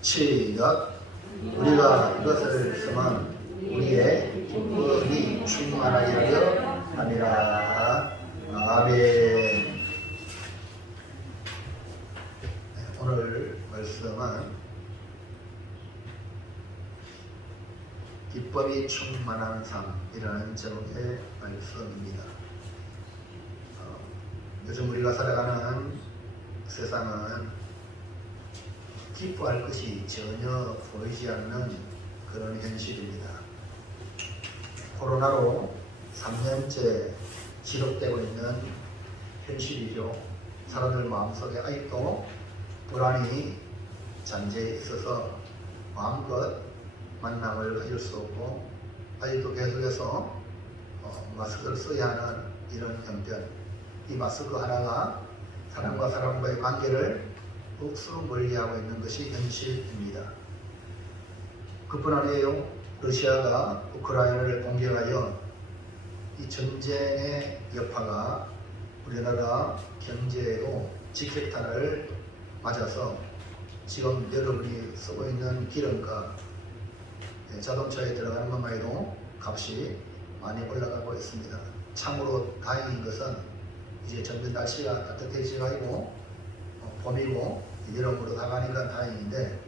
시작. 우리가 이것을 쓰면 우리의 기쁨이 충만하게 하리라. 아멘. 오늘 말씀은 기쁨이 충만한 삶이라는 제목의 말씀입니다. 요즘 우리가 살아가는 세상은 기뻐할 것이 전혀 보이지 않는 그런 현실입니다. 코로나로 3년째 지속되고 있는 현실이죠. 사람들 마음속에 아직도 불안이 잠재해 있어서 마음껏 만남을 가질 수 없고 아직도 계속해서 마스크를 써야 하는 이런 형편. 이 마스크 하나가 사람과 사람과의 관계를 억수로 멀리하고 있는 것이 현실입니다. 그뿐 아니에요. 러시아가 우크라이나를 공격하여 이 전쟁의 여파가 우리나라 경제에도 직격탄을 맞아서 지금 여러분이 쓰고 있는 기름값, 자동차에 들어가는 것만 해도 값이 많이 올라가고 있습니다. 참으로 다행인 것은 이제 점점 날씨가 따뜻해지고 봄이고 여름으로 나가니까 다행인데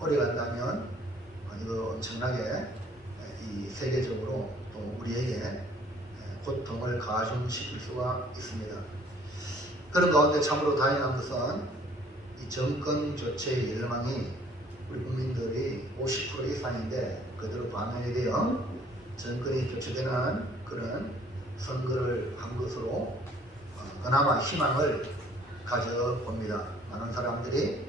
오래 간다면 이거 엄청나게 이 세계적으로 또 우리에게 고통을 가중시킬 수가 있습니다. 그런 가운데 참으로 다행한 것은 이 정권 교체의 열망이 우리 국민들이 50% 이상인데 그대로 반영이 되어 정권이 교체되는 그런 선거를 한 것으로 그나마 희망을 가져봅니다. 많은 사람들이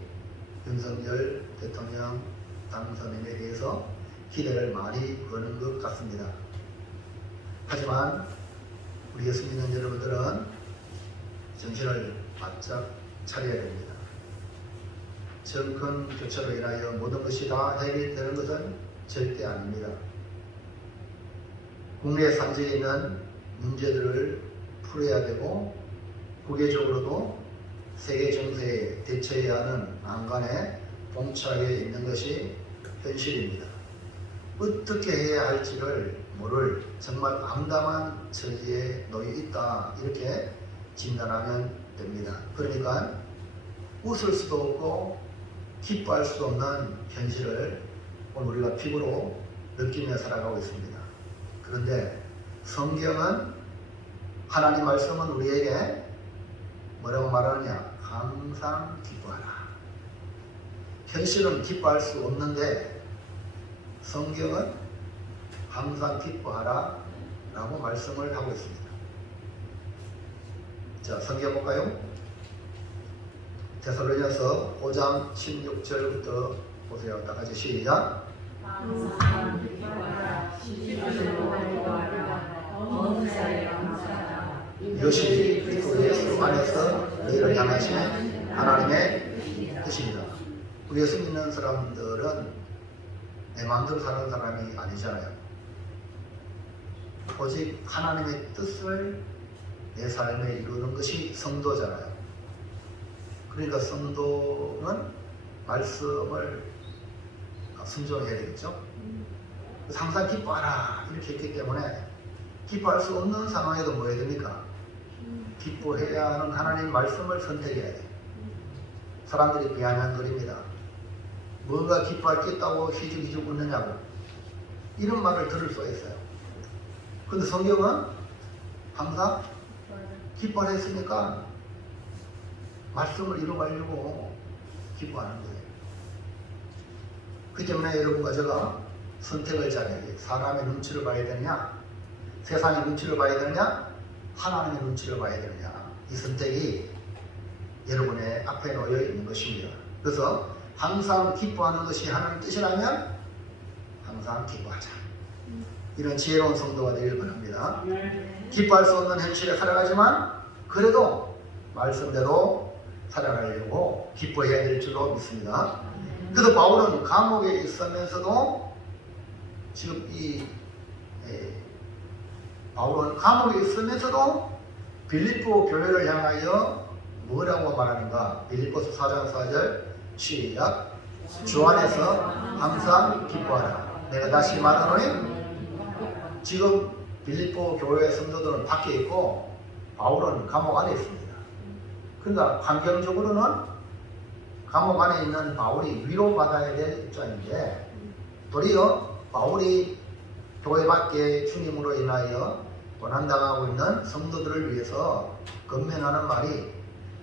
윤석열 대통령 당선인에 대해서 기대를 많이 거는 것 같습니다. 하지만 우리 예수 믿는 여러분들은 정신을 바짝 차려야 됩니다. 정권 교체로 인하여 모든 것이 다 해결되는 것은 절대 아닙니다. 국내 산지에 있는 문제들을 풀어야 되고 국외적으로도 세계 정세에 대처해야 하는 난관에 봉착해 있는 것이 현실입니다. 어떻게 해야 할지를 모를 정말 암담한 처지에 놓여 있다 이렇게 진단하면 됩니다. 그러니까 웃을 수도 없고 기뻐할 수도 없는 현실을 오늘 우리가 피부로 느끼며 살아가고 있습니다. 그런데 성경은 하나님 말씀은 우리에게 뭐라고 말하느냐? 항상 기뻐하라. 현실은 기뻐할 수 없는데 성경은 항상 기뻐하라 라고 말씀을 하고 있습니다. 자, 성경 볼까요? 데살로니가서 5장 16절부터 보세요. 다 같이 시작. 항상 기뻐하라. 시주로 기뻐하라. 어느 자에 감사하라. 이것이 그리스도 예수 안에서 너희를 향하신 하나님의 뜻입니다. 우리 예수 믿는 사람들은 내 마음대로 사는 사람이 아니잖아요. 오직 하나님의 뜻을 내 삶에 이루는 것이 성도잖아요. 그러니까 성도는 말씀을 순종해야 되겠죠. 항상 기뻐하라 이렇게 했기 때문에 기뻐할 수 없는 상황에도 뭐 해야 됩니까? 기뻐해야 하는 하나님 말씀을 선택해야 돼요. 사람들이 비아냥거립니다. 뭐가 기뻐할 게 있다고 휘죽휘죽 웃느냐고 이런 말을 들을 수가 있어요. 그런데 성경은 항상 기뻐를 했으니까 말씀을 이루어가려고 기뻐하는 거예요. 그 때문에 여러분과 제가 선택을 잘해야 돼요. 사람의 눈치를 봐야 되느냐, 세상의 눈치를 봐야 되느냐, 하나님의 눈치를 봐야 되느냐. 이 선택이 여러분의 앞에 놓여 있는 것입니다. 그래서 항상 기뻐하는 것이 하나님의 뜻이라면 항상 기뻐하자. 이런 지혜로운 성도가 되길 바랍니다. 기뻐할 수 없는 현실에 살아가지만 그래도 말씀대로 살아가려고 기뻐해야 될 줄로 믿습니다. 그래서 바울은 감옥에 있으면서도 지금 바울은 감옥에 있으면서도 빌립보 교회를 향하여 뭐라고 말하는가? 빌립보서 4장 4절 시작. 주 안에서 항상 기뻐하라. 내가 다시 말하노니 지금 빌립보 교회 성도들은 밖에 있고 바울은 감옥 안에 있습니다. 그러니까 환경적으로는 감옥 안에 있는 바울이 위로받아야 될 입장인데 도리어 바울이 교회 밖에 주님으로 인하여 고난당하고 있는 성도들을 위해서 건면하는 말이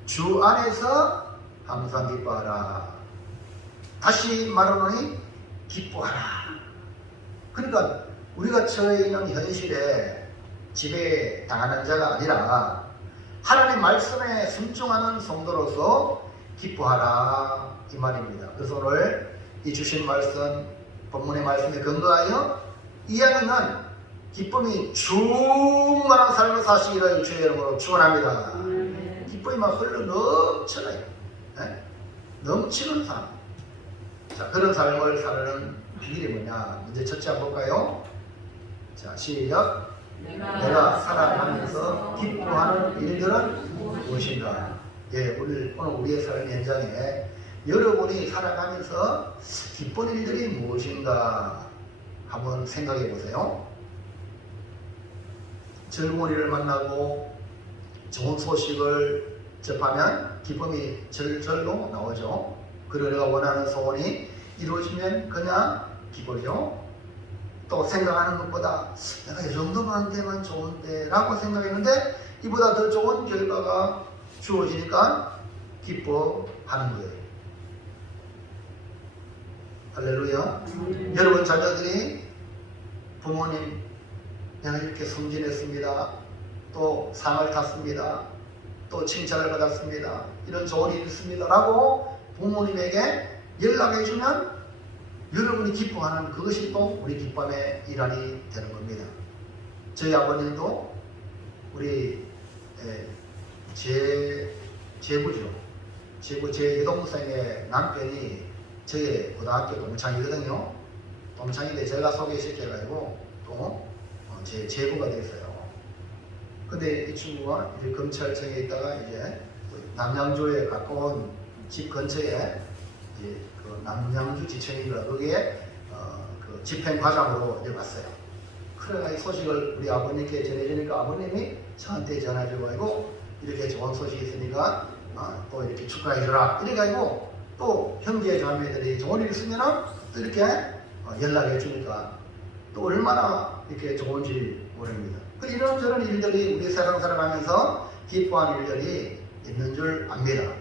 주 안에서 항상 기뻐하라. 다시 말하노니 기뻐하라. 그러니까 우리가 처해 있는 현실에 지배당하는 자가 아니라 하나님 말씀에 순종하는 성도로서 기뻐하라 이 말입니다. 그래서 오늘 이 주신 말씀 본문의 말씀에 근거하여 이야기는 기쁨이 충만한 삶을 사시기를 주의 이름으로 축원합니다. 기쁨이 막 흘러 넘쳐나요. 네? 넘치는 삶. 자, 그런 삶을 사는 비결이 뭐냐? 문제 첫째 한번 볼까요? 자, 시작. 내가 살아가면서 기뻐하는 일들은 무엇인가? 예, 오늘 우리의 삶 현장에 여러분이 살아가면서 기쁜 일들이 무엇인가 한번 생각해 보세요. 젊은이를 만나고 좋은 소식을 접하면 기쁨이 절절로 나오죠. 그리고 내가 원하는 소원이 이루어지면 그냥 기쁘죠. 또 생각하는 것보다 내가 이 정도만 되면 좋은데 라고 생각했는데 이보다 더 좋은 결과가 주어지니까 기뻐하는 거예요. 할렐루야. 여러분 자녀들이 부모님 내가 이렇게 승진했습니다. 또 상을 탔습니다. 또 칭찬을 받았습니다. 이런 좋은 일이 있습니다. 라고 부모님에게 연락해 주면 여러분이 기뻐하는 그것이 또 우리 기쁨의 일환이 되는 겁니다. 저희 아버님도 우리 제부죠. 제 여동생의 남편이 저의 고등학교 동창이거든요. 동창인데 제가 소개시켜가지고 또 제 제부가 됐어요. 근데 이 친구가 이제 검찰청에 있다가 이제 남양주에 가까운 집 근처에 이제 그 남양주 지청인가 거기에 그 집행과장으로 이제 갔어요. 그래가 이 소식을 우리 아버님께 전해주니까 아버님이 저한테 전화줘가지고 이렇게 좋은 소식이 있으니까 또 이렇게 축하해주라 이래가지고 또 형제 자매들이 좋은 일 있으면은 또 이렇게 연락해 주니까 또 얼마나 이렇게 좋은지 모릅니다. 그 이런저런 일들이 우리 세상 살아가면서 기뻐하는 일들이 있는 줄 압니다.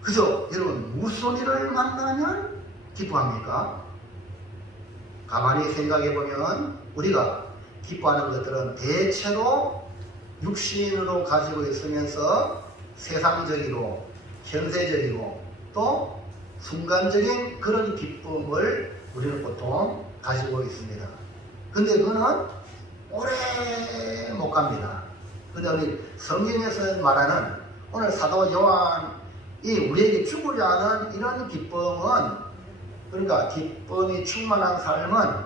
그래서 여러분 무슨 일을 만나면 기뻐합니까? 가만히 생각해 보면 우리가 기뻐하는 것들은 대체로 육신으로 가지고 있으면서 세상적이고 현세적이고 또 순간적인 그런 기쁨을 우리는 보통 가지고 있습니다. 근데 그거는 오래 못 갑니다. 근데 우리 성경에서 말하는 오늘 사도 요한이 우리에게 주고자 하는 이런 기쁨은, 그러니까 기쁨이 충만한 삶은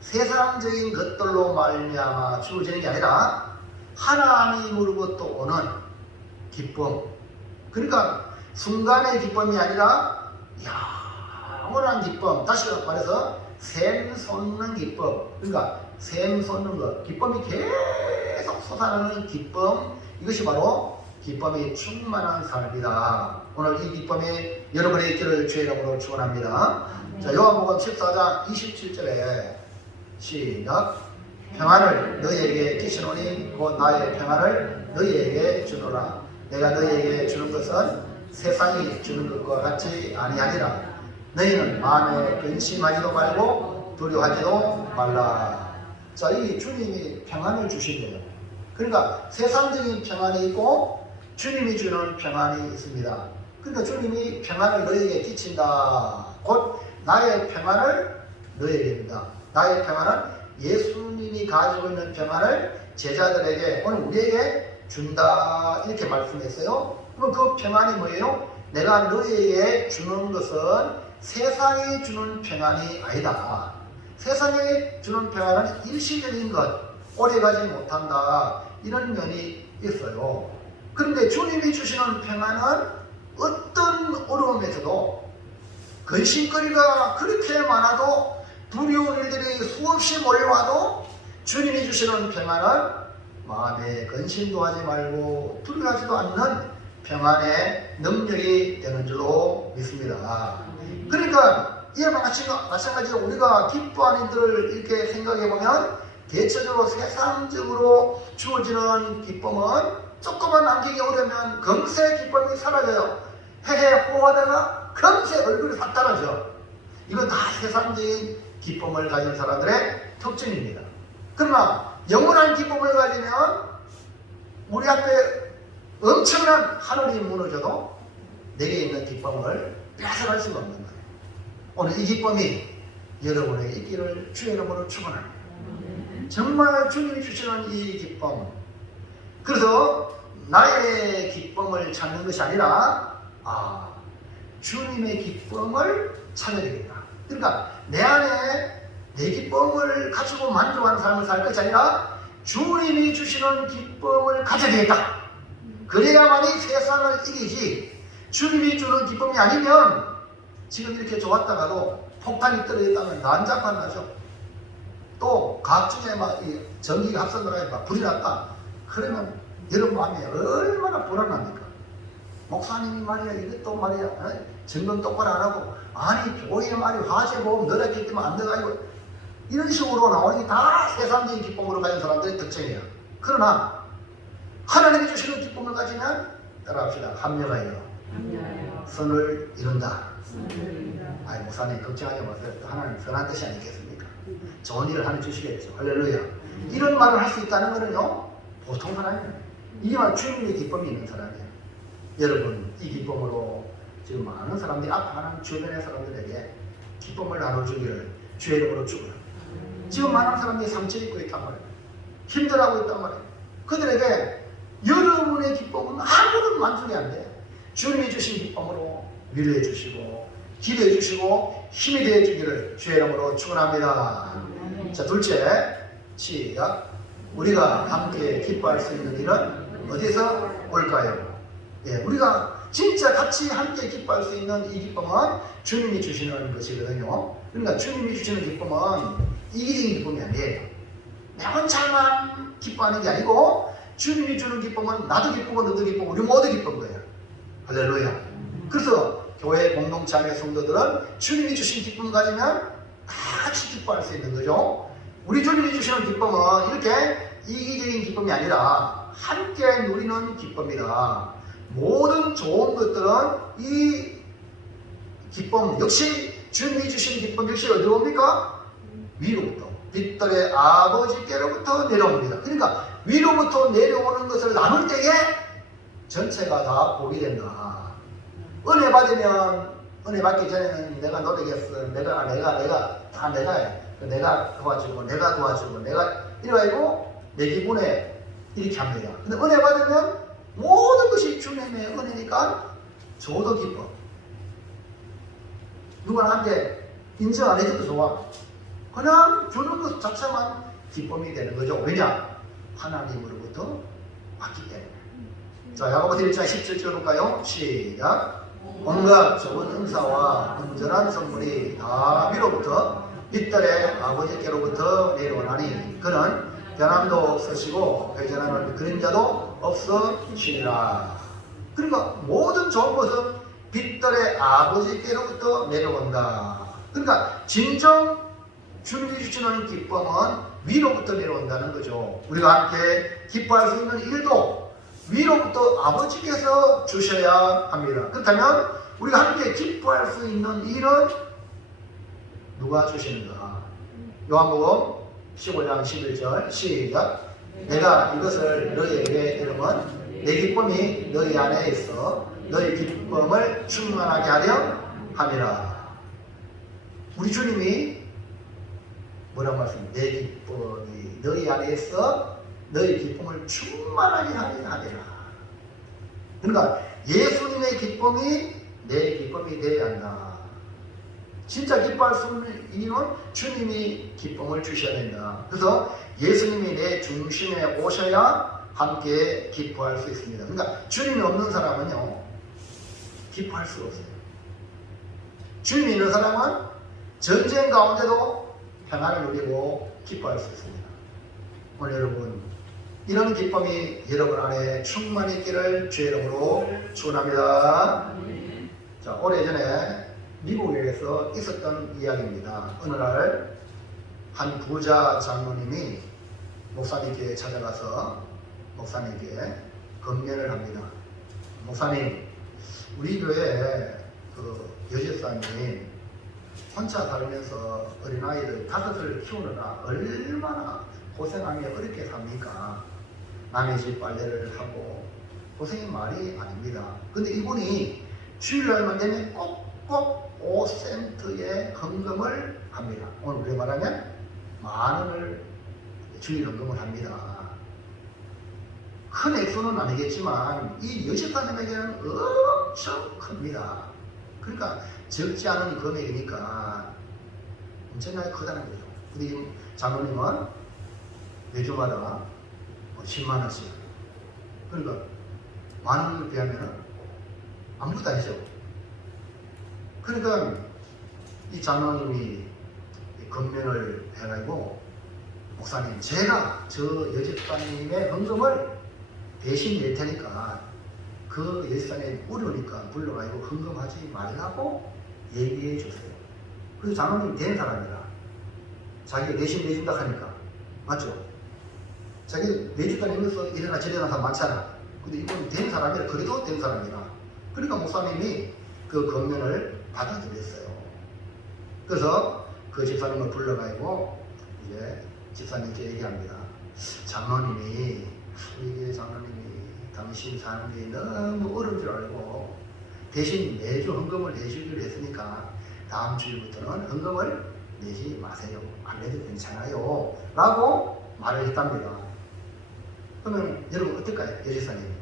세상적인 것들로 말미암아 주어지는 게 아니라 하나님으로부터 오는 기쁨, 그러니까 순간의 기쁨이 아니라 영원한 기쁨, 다시 말해서 샘솟는 기쁨, 그러니까 샘솟는 것, 기쁨이 계속 솟아나는 기쁨, 이것이 바로 기쁨이 충만한 삶이다. 오늘 이 기쁨이 여러분의 있기를 주의 이름으로 축원합니다. 자, 요한복음 14장 27절에 시작. 평안을 너희에게 끼치노니 곧 나의 평안을 너희에게 주노라. 내가 너희에게 주는 것은 세상이 주는 것과 같이 아니하니라. 너희는 마음에 근심하지도 말고 두려워하지도 말라. 자, 이 주님이 평안을 주신대요. 그러니까 세상적인 평안이 있고 주님이 주는 평안이 있습니다. 그러니까 주님이 평안을 너희에게 끼친다. 곧 나의 평안을 너희에게 줍니다. 나의 평안은 예수님이 가지고 있는 평안을 제자들에게 오늘 우리에게 준다 이렇게 말씀했어요. 그럼 그 평안이 뭐예요? 내가 너희에게 주는 것은 세상이 주는 평안이 아니다. 세상에 주는 평안은 일시적인 것, 오래가지 못한다, 이런 면이 있어요. 그런데 주님이 주시는 평안은 어떤 어려움에서도 근심거리가 그렇게 많아도 두려운 일들이 수없이 몰려와도 주님이 주시는 평안은 마음에 근심도 하지 말고 두려워하지도 않는 평안의 능력이 되는 줄로 믿습니다. 그러니까 이에 마찬가지로 우리가 기뻐하는 일들을 이렇게 생각해 보면 대체적으로 세상적으로 주어지는 기쁨은 조금만 남기기 어려우면 금세 기쁨이 사라져요. 헤헤호하다가 금세 얼굴이 싹 달아져. 이건 다 세상적인 기쁨을 가진 사람들의 특징입니다. 그러나 영원한 기쁨을 가지면 우리 앞에 엄청난 하늘이 무너져도 내게 있는 기쁨을 뺏어갈 수가 없는 거예요. 오늘 이 기쁨이 여러분에게 있기를 주의 이름으로 축원합니다. 정말 주님이 주시는 이 기쁨, 그래서 나의 기쁨을 찾는 것이 아니라 주님의 기쁨을 찾아야 되겠다. 그러니까 내 안에 내 기쁨을 가지고 만족하는 삶을 살 것이 아니라 주님이 주시는 기쁨을 가져야 되겠다. 그래야만이 세상을 이기지, 주님이 주는 기쁨이 아니면 지금 이렇게 좋았다가도 폭탄이 떨어졌다면 난장판 나죠. 또 각종의 전기가 합선을 하니까 불이 났다. 그러면 여러분 마음이 얼마나 불안합니까? 목사님이 말이야 이것도 말이야 점검 똑바로 안 하고 아니 교회 말이 화재보험 너랬기 때문에 안 들어가고 이런 식으로 나오니 다 세상적인 기쁨으로 가진 사람들의 특징이에요. 그러나 하나님이 주시는 기쁨을 가지면 따라합시다. 합력하여 선을 이룬다. 아이 목사님 걱정하지 마세요. 하나님 선한 뜻이 아니겠습니까? 좋은 일을 하나 주시겠죠. 할렐루야. 이런 말을 할 수 있다는 것은요 보통 사람이에요. 이게 말 주님의 기쁨이 있는 사람이에요. 여러분 이 기쁨으로 지금 많은 사람들이 아파하는 주변의 사람들에게 기쁨을 나눠주기를 주의 이름으로 축원합니다. 지금 많은 사람들이 상처 입고 있단 말이에요. 힘들어하고 있단 말이에요. 그들에게 여러분의 기쁨은 아무런 만족이 안 돼요. 주님이 주신 기쁨으로 위로해 주시고 기도해 주시고 힘이 되어 주기를 주의 이름으로 축원합니다. 자, 둘째, 시작. 우리가 함께 기뻐할 수 있는 일은 어디서 올까요? 예, 우리가 진짜 같이 함께 기뻐할 수 있는 이 기쁨은 주님이 주시는 것이거든요. 그러니까 주님이 주시는 기쁨은 이기적인 기쁨이 아니에요. 내 혼자만 기뻐하는 게 아니고 주님이 주는 기쁨은 나도 기쁘고 너도 기쁘고 우리 모두 기쁜 거예요. 할렐루야. 그래서 교회 공동체 안의 성도들은 주님이 주신 기쁨을 가지면 다 같이 기뻐할 수 있는 거죠. 우리 주님이 주시는 기쁨은 이렇게 이기적인 기쁨이 아니라 함께 누리는 기쁨이다. 모든 좋은 것들은 이 기쁨 역시 주님이 주신 기쁨 역시 어디로 옵니까? 위로부터 빛들의 아버지께로부터 내려옵니다. 그러니까 위로부터 내려오는 것을 나눌 때에 전체가 다 복이 된다. 은혜 받으면 은혜 받기 전에는 내가 노력했어. 내가 다 내가 해. 내가 도와주고 내가 이래가지고 내 기분에 이렇게 합니다. 근데 은혜 받으면 모든 것이 주님의 은혜니까 저도 기뻐. 누구한테 인정 안 해줘도 좋아. 그냥 주는 것 자체만 기쁨이 되는 거죠. 왜냐? 하나님으로부터 왔기 때문에. 자, 야고보서 1장 17절 볼까요? 시작. 온갖 좋은 은사와 온전한 선물이 다 위로부터 빛들의 아버지께로부터 내려오나니 그는 변함도 없으시고 회전하는 그림자도 없으시니라. 그러니까 모든 좋은 것은 빛들의 아버지께로부터 내려온다. 그러니까 진정 주님이 주시는 기쁨은 위로부터 내려온다는 거죠. 우리가 함께 기뻐할 수 있는 일도 위로부터 아버지께서 주셔야 합니다. 그렇다면 우리가 함께 기뻐할 수 있는 일은 누가 주시는가? 요한복음 15장 11절 시작. 내가 이것을 너희에게 이르면 내 기쁨이 너희 안에 있어 너희 기쁨을 충만하게 하려 함이라. 우리 주님이 뭐라고 말씀해요? 내 기쁨이 너희 안에 있어 너희 기쁨을 충만하게 하려 함이라. 그러니까 예수님의 기쁨이 내 기쁨이 되어야 한다. 진짜 기뻐할 수 있는 이유는 주님이 기쁨을 주셔야 된다. 그래서 예수님이 내 중심에 오셔야 함께 기뻐할 수 있습니다. 그러니까 주님이 없는 사람은요 기뻐할 수가 없어요. 주님이 있는 사람은 전쟁 가운데도 평안을 누리고 기뻐할 수 있습니다. 오늘 여러분 이런 기쁨이 여러분 안에 충만히 있기를 주의 이름으로 축원합니다. 자, 오래전에 미국에서 있었던 이야기입니다. 어느 날 한 부자 장로님이 목사님께 찾아가서 목사님께 건면을 합니다. 목사님, 우리 교회 그 여집사님 혼자 살면서 어린아이들 5을 키우느라 얼마나 고생하며 어렵게 삽니까? 남의 집 빨래를 하고 고생이 말이 아닙니다. 근데 이분이 주일날만 되면 꼭꼭 5센트의 헌금을 합니다. 오늘 우리 말하면 10,000원을 주일 헌금을 합니다. 큰 액수는 아니겠지만 이 여집사님에게는 엄청 큽니다. 그러니까 적지 않은 금액이니까 엄청나게 크다는 거죠. 근데 이 장로님은 매주마다 10만원씩, 그러니까 10,000원을 비하면 아무것도 아니죠. 그러니까 이 장로님이 건면을 해가지고 목사님, 제가 저 여집사님의 헌금을 대신 낼 테니까 그 여집사님 우려니까 불러가지고 헌금하지 말라고 얘기해 주세요. 그래서 장로님이 된 사람이라 자기가 대신 내준다 하니까, 맞죠? 자기 내주다니면서 이래나 저래나 다 많잖아. 근데 이건 된 사람이라, 그래도 된 사람이라. 그러니까 목사님이 그 건면을 받아들였어요. 그래서 그 집사님을 불러가지고 이제 집사님께 얘기합니다. 장로님이, 이게 장로님이 당신 사는 게 너무 어려운 줄 알고 대신 매주 헌금을 내주기로 했으니까 다음 주일부터는 헌금을 내지 마세요. 안 내도 괜찮아요. 라고 말을 했답니다. 그러면 여러분 어떨까요? 여집사님,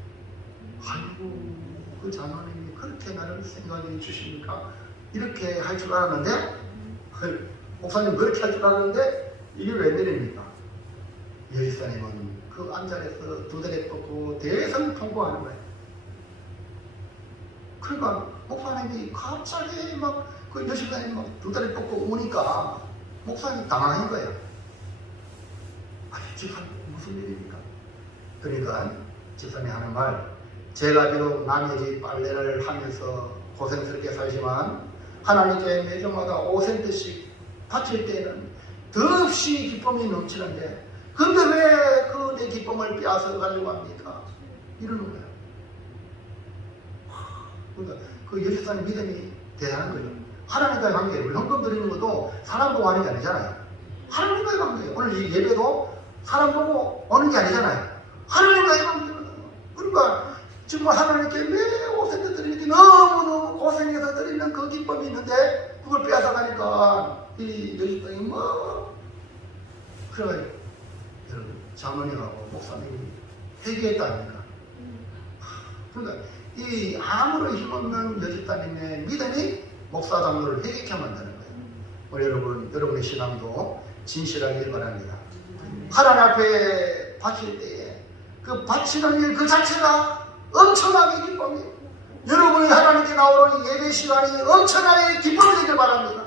아이고 그 장로님이 그렇게 나를 생각해 주시니까 이렇게 할 줄 알았는데, 목사님 그렇게 할 줄 알았는데 이게 웬일입니까? 여집사님은 그 안자리에서 2다리 뻗고 대성 통보하는 거예요. 그러니까 목사님이 갑자기 막 그 여집사님 막 2다리 뻗고 오니까 목사님이 당황한 거예요. 아니 집사님 무슨 일입니까? 그러니까 집사님이 하는 말, 제가 비록 남의 집 빨래를 하면서 고생스럽게 살지만 하나님께 매주마다 5센트씩 바칠 때는 더없이 기쁨이 넘치는데, 근데 왜 그 내 기쁨을 빼앗아 가려고 합니까? 이러는 거예요. 그러니까 그 여집사님 믿음이 대단한 거죠. 하나님과의 관계, 우리 헌금 드리는 것도 사람 보고 하는 게 아니잖아요. 하나님과의 관계, 오늘 이 예배도 사람 보고 오는 게 아니잖아요. 하나님과의 관계거든요. 그러니까 정말 하나님께 매 5센트 드리는데 너무너무 고생해서 드리는 그 기쁨이 있는데 그걸 빼앗아 가니까 이 여집사님이 뭐 그래가지고 여러분 장로님하고 목사님이 회개했다 아닙니까? 그러니까 이 아무런 힘없는 여집사님의 믿음이 목사 장로를 회개케 만드는 거예요. 우리 여러분, 여러분의 신앙도 진실하길 바랍니다. 하나님 앞에 바칠 때에 그 바치는 일 그 자체가 엄청나게 기쁨이에요. 여러분이 하나님께 나오는 예배 시간이 엄청나게 기쁨이 되길 바랍니다.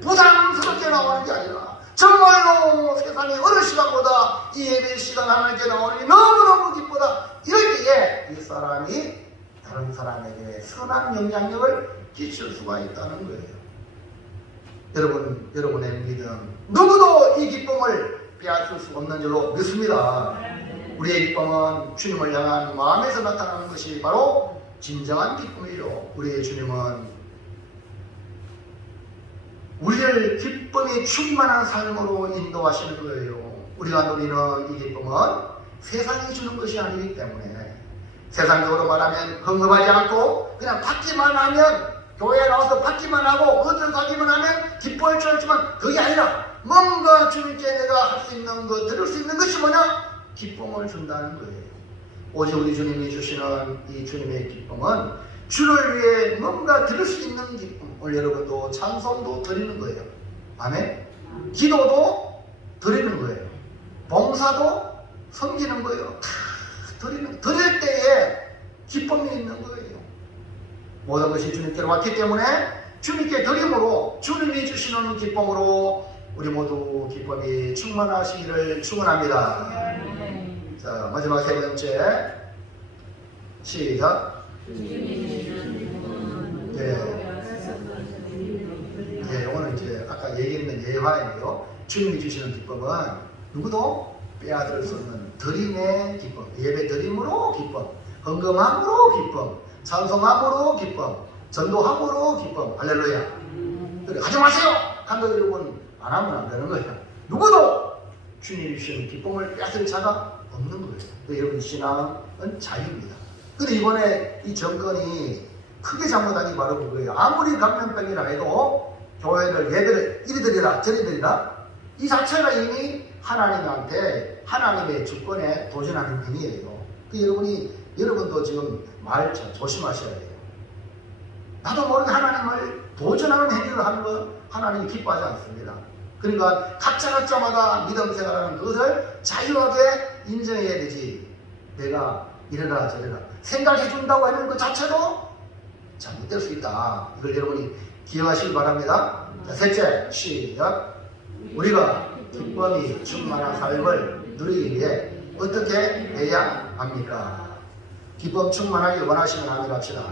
부담스럽게 나오는 게 아니라 정말로 세상의 어느 시간보다 이 예배 시간 하나님께 나오는 게 너무너무 기쁘다. 이럴 때에 이 사람이 다른 사람에게 선한 영향력을 끼칠 수가 있다는 거예요. 여러분의 믿음, 누구도 이 기쁨을 빼앗을 수 없는 줄로 믿습니다. 우리의 기쁨은 주님을 향한 마음에서 나타나는 것이 바로 진정한 기쁨이죠. 우리의 주님은 우리를 기쁨이 충만한 삶으로 인도하시는 거예요. 우리가 누리는 이 기쁨은 세상이 주는 것이 아니기 때문에, 세상적으로 말하면 헌금하지 않고 그냥 받기만 하면, 교회에 나와서 받기만 하고 얻어 가기만 하면 기뻐할 줄 알지만 그게 아니라 뭔가 주님께 내가 할 수 있는 것, 드릴 수 있는 것이 뭐냐? 기쁨을 준다는 거예요. 오직 우리 주님이 주시는 이 주님의 기쁨은 주를 위해 뭔가 드릴 수 있는 기쁨. 오늘 여러분도 찬송도 드리는 거예요. 아멘. 기도도 드리는 거예요. 봉사도 섬기는 거예요. 다 드릴 때에 기쁨이 있는 거예요. 모든 것이 주님께로 왔기 때문에 주님께 드림으로 주님이 주시는 기쁨으로 우리 모두 기쁨이 충만하시기를 축원합니다. 자, 마지막 세 번째 시작. 오늘 이제 아까 얘기했는 예화인데요. 주님이 주시는 기쁨은 누구도 빼앗을 수 없는 드림의 기쁨, 예배 드림으로 기쁨, 헌금함으로 기쁨, 찬송함으로 기쁨, 전도함으로 기쁨. 할렐루야. 그래, 하지 마세요! 한도 여러분 안 하면 안 되는 거예요. 누구도 주님이 주시는 기쁨을 빼앗을 자가 없는 거예요. 여러분 신앙은 자유입니다. 근데 이번에 이 정권이 크게 잘못한 게 바로 그거예요. 아무리 감염병이라 해도 교회를 예배를 이리 드리라 저리 드리라 이 자체가 이미 하나님한테 하나님의 주권에 도전하는 행위예요. 여러분도 지금 말 참 조심하셔야 돼요. 나도 모르게 하나님을 도전하는 행위를 하는 건 하나님이 기뻐하지 않습니다. 그러니까 각자마다 믿음 생활하는 그것을 자유하게 인정해야 되지. 내가 이래라 저래라 생각해 준다고 하는 것 자체도 잘못될 수 있다. 이걸 여러분이 기억하시기 바랍니다. 자, 셋째, 시작. 우리가 기쁨이 충만한 삶을 누리기 위해 어떻게 해야 합니까? 기쁨 충만하길 원하시면 아멘 합시다.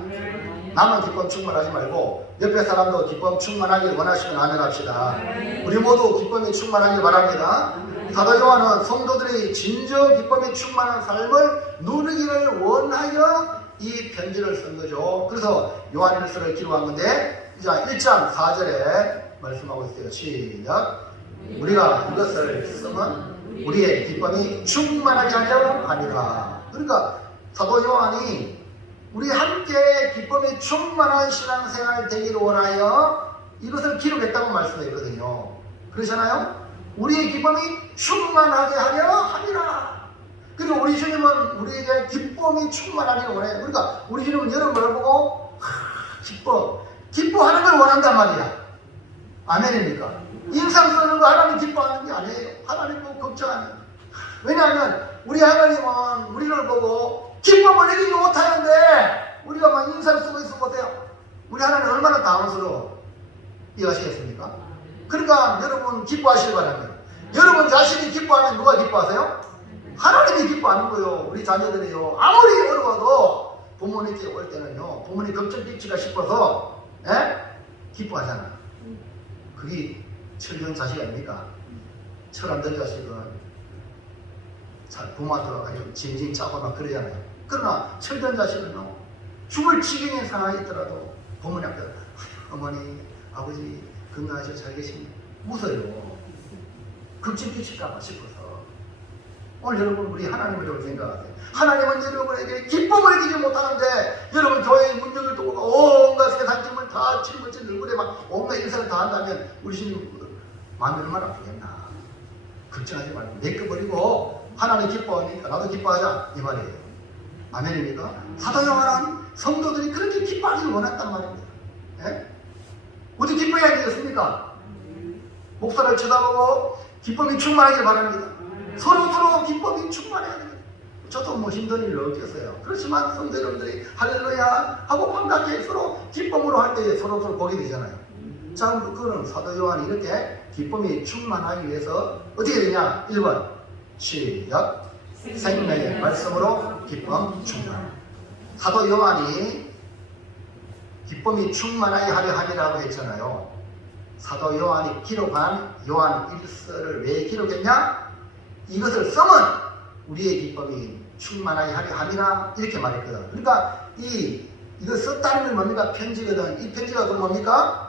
나만 기쁨 충만하지 말고 옆에 사람도 기쁨 충만하길 원하시면 아멘 합시다. 우리 모두 기쁨이 충만하길 바랍니다. 사도 요한은 성도들이 진정 기쁨이 충만한 삶을 누리기를 원하여 이 편지를 쓴 거죠. 그래서 요한일서를 기록한 건데, 자 1장 4절에 말씀하고 있어요. 시작. 우리가 이것을 쓰면 우리의 기쁨이 충만하게 하려 합니다. 그러니까 사도 요한이 우리 함께 기쁨이 충만한 신앙생활 되기를 원하여 이것을 기록했다고 말씀했거든요. 그러잖아요. 우리의 기쁨이 충만하게 하려 합니다. 그리고 우리 주님은 우리에게 기쁨이 충만하기를 원해요. 그러니까 우리 주님은 여러분을 보고 기뻐하는 걸 원한단 말이야. 아멘입니까? 인상 쓰는 거 하나님 기뻐하는 게 아니에요. 하나님 보고 걱정하는 거예요. 왜냐하면 우리 하나님은 우리를 보고 기쁨을 이기지 못하는데 우리가 막 인상 쓰고 있으면 어때요? 우리 하나님 얼마나 당황스러워. 이해하시겠습니까? 그러니까 여러분 기뻐하시기 바랍니다. 여러분 자신이 기뻐하면 누가 기뻐하세요? 하나님이 기뻐하는 거예요. 우리 자녀들이요. 아무리 어려워도 부모님께 올 때는요. 부모님 걱정 끼치가 싶어서 기뻐하잖아요. 그게 철든 자식 아닙니까? 철 안 든 자식은 부모한테 아주 징징 짜고 막 그러잖아요. 그러나 철든 자식은요. 죽을 지경의 상황이 있더라도 부모님 앞에 어머니, 아버지 건강하셔 잘 계십니까? 웃어요. 걱정 끼칠까봐 싶어서. 오늘 여러분 우리 하나님을 생각하세요. 하나님은 여러분에게 기쁨을 이기지 못하는데 여러분 교회의 문정을 두고 온갖 세상 짐을 다 짊어진 얼굴에 막 온갖 인사를 다 한다면 우리 주님 마음이 얼마나 아프겠나. 걱정하지 말고 내꺼버리고 하나님 기뻐하니까 나도 기뻐하자 이 말이에요. 아멘입니까? 사도 요한은 성도들이 그렇게 기뻐하기를 원했단 말입니다. 어디 기뻐해야 되겠습니까? 목사를 쳐다보고 기쁨이 충만하길 바랍니다. 서로 기쁨이 충만해야 됩니다. 저도 뭐 힘든 일이 없겠어요. 그렇지만 성도 여러분들이 할렐루야 하고 반갑게 서로 기쁨으로 할 때 서로 보게 되잖아요. 자, 그거는 사도 요한이 이렇게 기쁨이 충만하기 위해서 어떻게 되냐? 1번 시작. 생명의 말씀으로 기쁨 충만. 사도 요한이 기쁨이 충만하게 하려 함이라고 했잖아요. 사도 요한이 기록한 요한 1서를 왜 기록했냐? 이것을 쓰면 우리의 기쁨이 충만하게 하려 함이라 이렇게 말했거든. 그러니까 이거 썼다는 건 뭡니까? 편지거든. 이 편지가 그럼 뭡니까?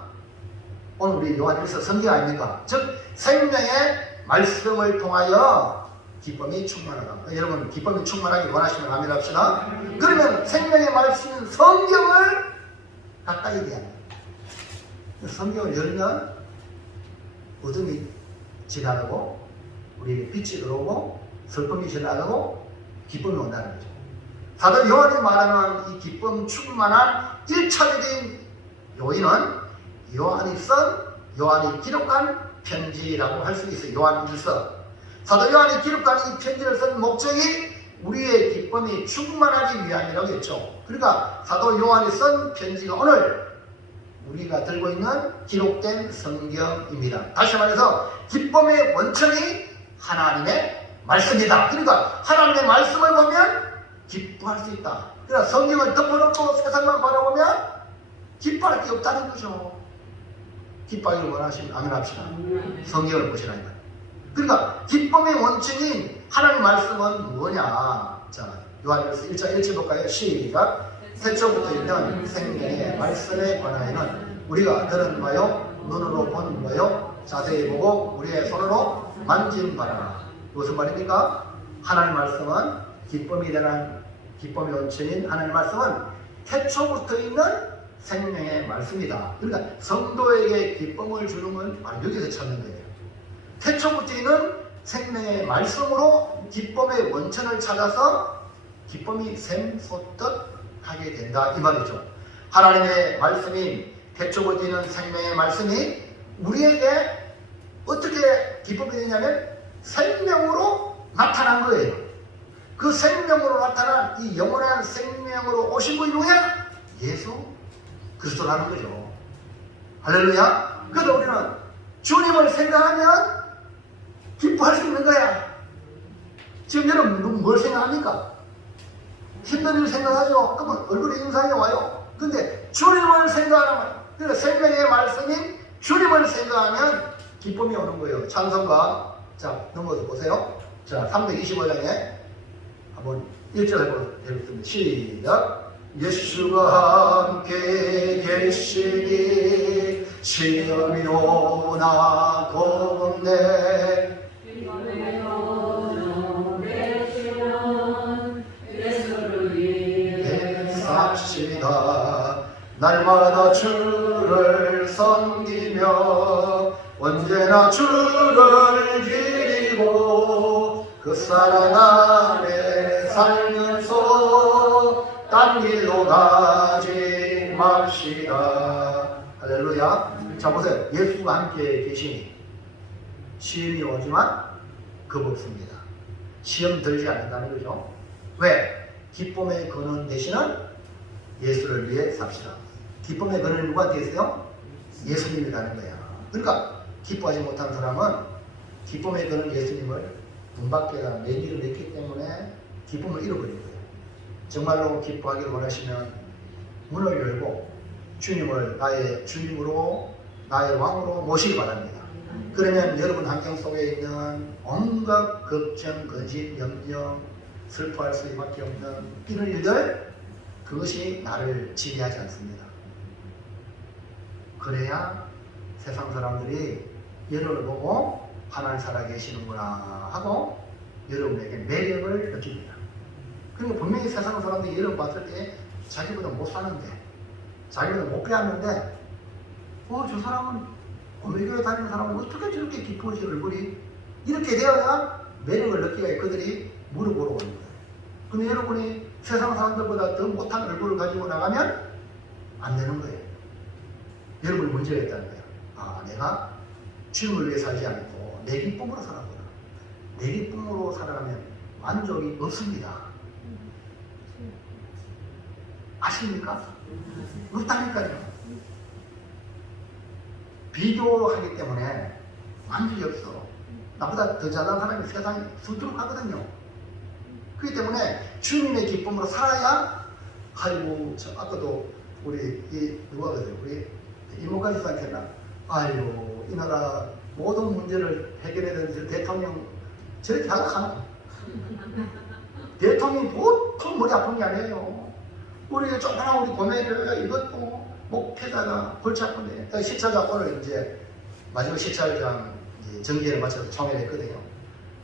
오늘 우리 요한 1서 성경 아닙니까? 즉 생명의 말씀을 통하여 기쁨이 충만하다. 여러분 기쁨이 충만하게 원하시면 아멘 합시다. 그러면 생명의 말씀인 성경을 가까이 해야 합니다. 성경을 열면 어둠이 지나가고 우리에게 빛이 들어오고 슬픔이 지나가고 기쁨이 온다는 거죠. 사도 요한이 말하는 이 기쁨 충만한 1차적인 요인은 요한이 기록한 편지라고 할 수 있어요. 요한 1서. 사도 요한이 기록한 이 편지를 쓴 목적이 우리의 기쁨이 충만하기 위함이라고 했죠. 그러니까 사도 요한이 쓴 편지가 오늘 우리가 들고 있는 기록된 성경입니다. 다시 말해서 기쁨의 원천이 하나님의 말씀이다. 그러니까 하나님의 말씀을 보면 기뻐할 수 있다. 그러니까 성경을 덮어놓고 세상만 바라보면 기뻐할 게 없다는 거죠. 기뻐하기를 원하시면 아멘합시다. 성경을 보시라니까. 그러니까 기쁨의 원천인 하나님의 말씀은 뭐냐? 자, 요한일서 1장 1절 볼까요? 시작. 태초부터 있는 생명의 말씀에 관하여는 우리가 들은 바요 눈으로 본 바요 자세히 보고 우리의 손으로 만진 바라. 무슨 말입니까? 하나님 말씀은 기쁨이 되는 기쁨의 원천인 하나님 말씀은 태초부터 있는 생명의 말씀이다. 그러니까 성도에게 기쁨을 주는 건 바로 여기서 찾는 거예요. 태초부터 있는 생명의 말씀으로 기쁨의 원천을 찾아서 기쁨이 샘솟듯 하게 된다 이 말이죠. 하나님의 말씀이 태초부터 있는 생명의 말씀이 우리에게 어떻게 기쁨이 되냐면 생명으로 나타난 거예요. 그 생명으로 나타난 이 영원한 생명으로 오신 분이 누구야? 예수 그리스도라는 거죠. 할렐루야. 그래서 우리는 주님을 생각하면 기뻐할 수 있는 거야. 지금 여러분 뭘 생각합니까? 힘든 일 생각하죠. 그러면 얼굴에 인상이 와요. 근데 주님을 생각하면, 그러니까 생명의 말씀인 주님을 생각하면 기쁨이 오는 거예요. 찬송가, 자, 넘어서 보세요. 자, 325장에 한번 1절 해보겠습니다. 시작. 예수가 함께 계시니 시험이 오나 겁내 삽시다. 날마다 주를 섬기며 언제나 주를 기리고 그 사랑 안에 살면서 딴 길로 가지 맙시다. 할렐루야. 자 보세요. 예수가 함께 계시니 시험이 오지만 겁없습니다. 시험 들지 않는다는 거죠. 왜? 기쁨의 근원 되시는 예수를 위해 삽시다. 기쁨의 근원이 누구한테 있어요? 예수님이라는 거야. 그러니까 기뻐하지 못한 사람은 기쁨의 근원 예수님을 문 밖에다 내기를 냈기 때문에 기쁨을 잃어버린 거예요. 정말로 기뻐하기를 원하시면 문을 열고 주님을 나의 주님으로 나의 왕으로 모시기 바랍니다. 그러면 여러분 환경 속에 있는 온갖 걱정, 근심, 염려, 슬퍼할 수밖에 없는 이런 일들, 그것이 나를 지배하지 않습니다. 그래야 세상 사람들이 여러분을 보고 하나님 살아계시는구나 하고 여러분에게 매력을 느낍니다. 그리고 분명히 세상 사람들이 여러분 봤을 때 자기보다 못 사는데, 자기보다 못 배웠는데, 저 사람은 고매교회 다니는 사람은 어떻게 저렇게 기뻐지 얼굴이 이렇게 되어야 매력을 느끼게 그들이 물어보러 오는 거예요. 근데 여러분이 세상 사람들보다 더 못한 얼굴을 가지고 나가면 안 되는 거예요. 여러분이 문제가 있다는 거예요. 아, 내가 주님을 위해 살지 않고 내 기쁨으로 살아보라. 내 기쁨으로 살아가면 만족이 없습니다. 아십니까? 없다니까요. 비교하기 때문에 만족이 없어. 나보다 더 잘난 사람이 세상에 수두룩 하거든요. 그렇기 때문에 주님의 기쁨으로 살아야, 아이고, 아까도 우리 누가 그래요? 우리 이모가 지사한테나, 아이고, 이 나라 모든 문제를 해결해야 되는 대통령 저렇게 하나? 대통령이 보통 머리 아픈 게 아니에요. 우리 조그마한 우리 고매를 이것도 목회자가 골치 아픈데, 시차가 오늘 이제 마지막 시차장 정기를 마쳐서 총회했거든요.